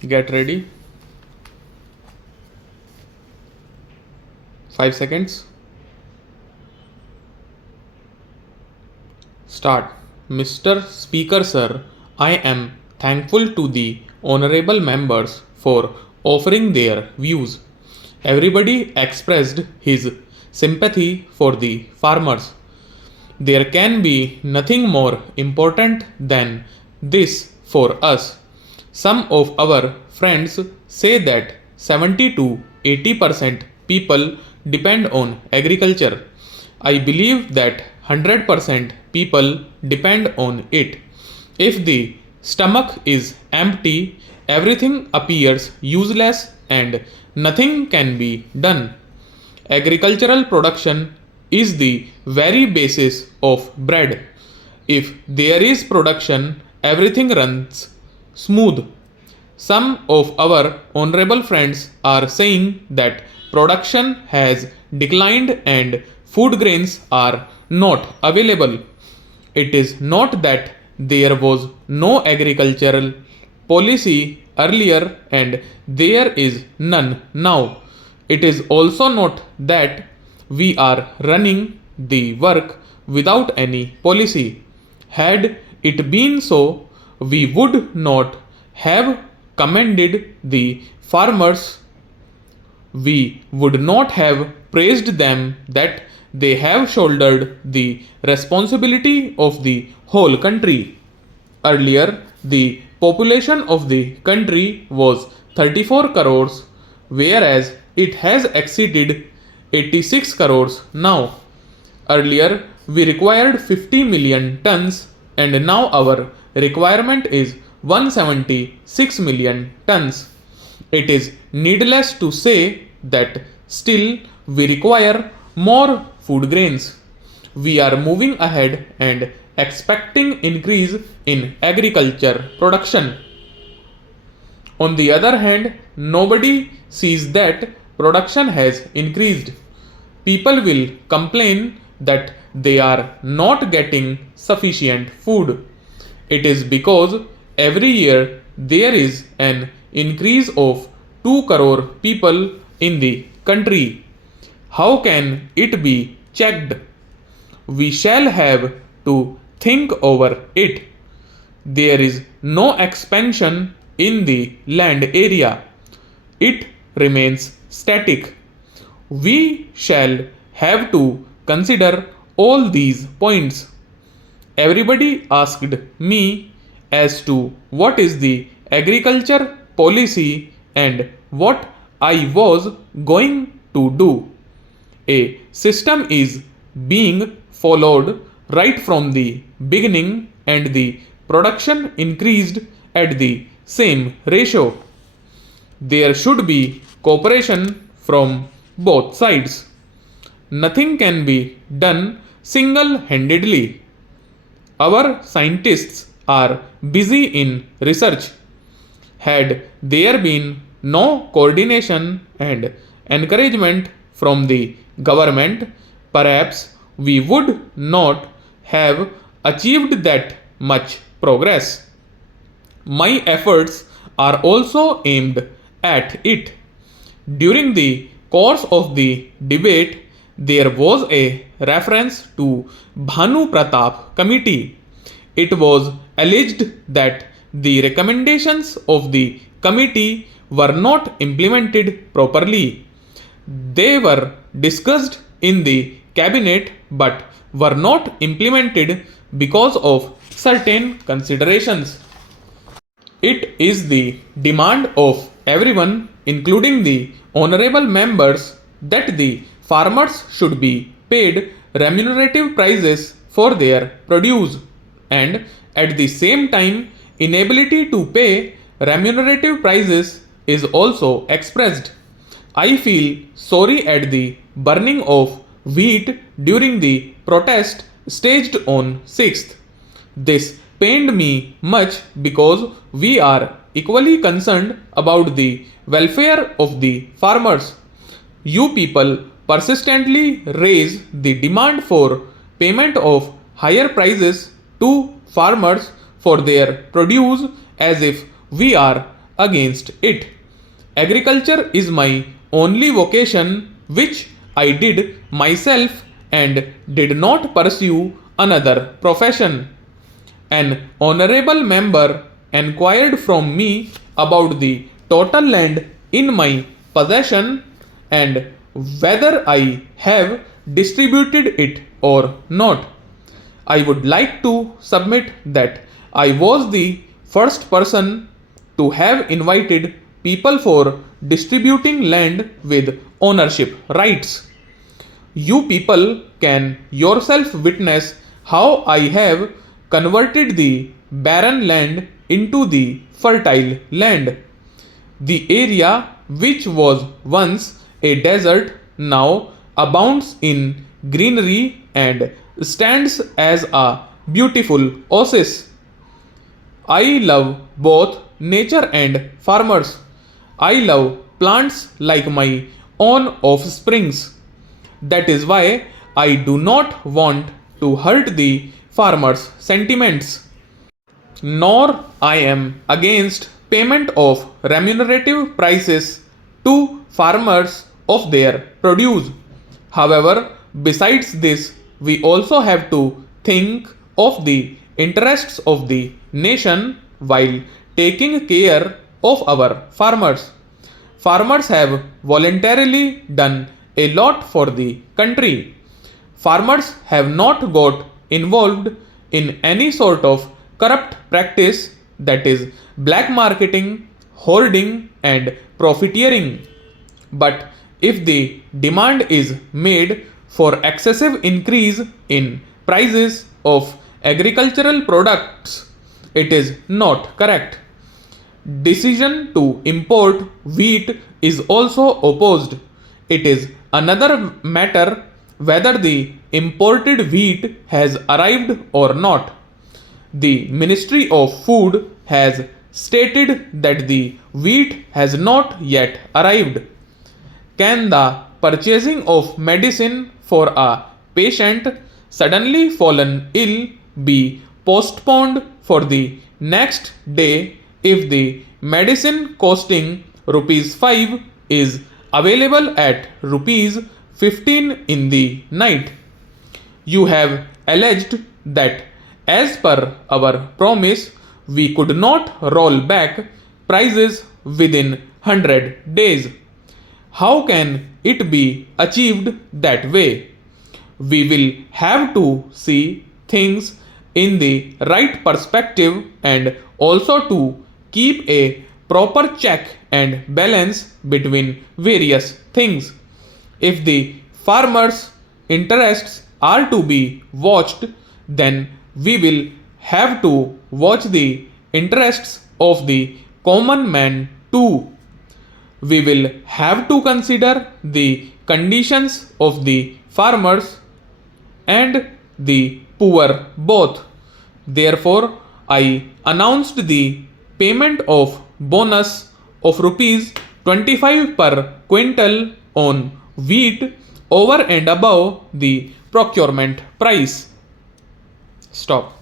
Get ready. 5 seconds. Start. Mr. Speaker, sir, I am thankful to the honorable members for offering their views. Everybody expressed his sympathy for the farmers. There can be nothing more important than this for us. Some of our friends say that 70 to 80% people depend on agriculture. I believe that 100% people depend on it. If the stomach is empty, everything appears useless and nothing can be done. Agricultural production is the very basis of bread. If there is production, everything runs smooth. Some of our honorable friends are saying that production has declined and food grains are not available. It is not that there was no agricultural policy earlier and there is none now. It is also not that we are running the work without any policy. Had it been so, we would not have commended the farmers. We would not have praised them that they have shouldered the responsibility of the whole country. Earlier, the population of the country was 34 crores, whereas it has exceeded 86 crores now. Earlier, we required 50 million tons, and now our requirement is 176 million tons. It is needless to say that still we require more food grains. We are moving ahead and expecting increase in agriculture production. On the other hand, nobody sees that production has increased. People will complain that they are not getting sufficient food. It is because every year there is an increase of 2 crore people in the country. How can it be checked? We shall have to think over it. There is no expansion in the land area. It remains static. We shall have to consider all these points. Everybody asked me as to what is the agriculture policy and what I was going to do. A system is being followed right from the beginning and the production increased at the same ratio. There should be cooperation from both sides. Nothing can be done single handedly. Our scientists are busy in research. Had there been no coordination and encouragement from the government, perhaps we would not have achieved that much progress. My efforts are also aimed at it. During the course of the debate, there was a reference to Bhanu Pratap Committee. It was alleged that the recommendations of the committee were not implemented properly. They were discussed in the cabinet but were not implemented because of certain considerations. It is the demand of everyone, including the honorable members, that the farmers should be paid remunerative prices for their produce, and at the same time, inability to pay remunerative prices is also expressed. I feel sorry at the burning of wheat during the protest staged on 6th. This pained me much because we are equally concerned about the welfare of the farmers. You people persistently raise the demand for payment of higher prices to farmers for their produce as if we are against it. Agriculture is my only vocation, which I did myself and did not pursue another profession. An honorable member enquired from me about the total land in my possession and whether I have distributed it or not. I would like to submit that I was the first person to have invited people for distributing land with ownership rights. You people can yourself witness how I have converted the barren land into the fertile land. The area which was once a desert now abounds in greenery and stands as a beautiful oasis. I love both nature and farmers. I love plants like my own offsprings. That is why I do not want to hurt the farmers' sentiments. Nor I am against payment of remunerative prices to farmers of their produce. However, besides this, we also have to think of the interests of the nation while taking care of our farmers. Farmers have voluntarily done a lot for the country. Farmers have not got involved in any sort of corrupt practice, that is, black marketing, hoarding, and profiteering. But if the demand is made for excessive increase in prices of agricultural products, it is not correct. Decision to import wheat is also opposed. It is another matter whether the imported wheat has arrived or not. The Ministry of Food has stated that the wheat has not yet arrived. Can the purchasing of medicine for a patient suddenly fallen ill be postponed for the next day if the medicine costing rupees 5 is available at rupees 15 in the night? You have alleged that as per our promise, we could not roll back prices within 100 days. How can it be achieved that way? We will have to see things in the right perspective and also to keep a proper check and balance between various things. If the farmers' interests are to be watched, then we will have to watch the interests of the common man too. We will have to consider the conditions of the farmers and the poor both. Therefore, I announced the payment of bonus of rupees 25 per quintal on wheat over and above the procurement price. Stop.